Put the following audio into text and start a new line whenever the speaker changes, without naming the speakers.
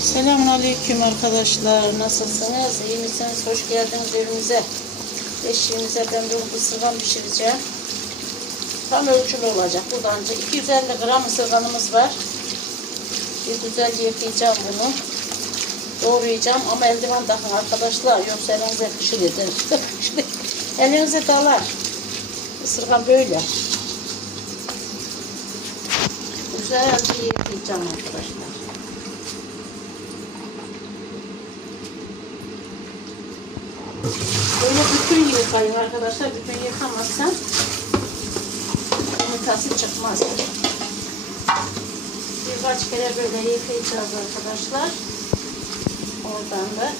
Selamünaleyküm arkadaşlar. Nasılsınız? İyi misiniz? Hoş geldiniz evimize. Eşiğimize ben bir ısırgan pişireceğim. Tam ölçülü olacak. Buradan önce 250 gram ısırganımız var. Bir güzelce yıkayacağım bunu. Doğrayacağım ama eldiven takın arkadaşlar. Yoksa elinize kışır eder. elinize dalar. Isırgan böyle. Güzelce yıkayacağım arkadaşlar. Böyle bütün yıkayın arkadaşlar. Bütün yıkamazsan yumurtası çıkmaz. Birkaç kere böyle yıkayacağız arkadaşlar. Oradan da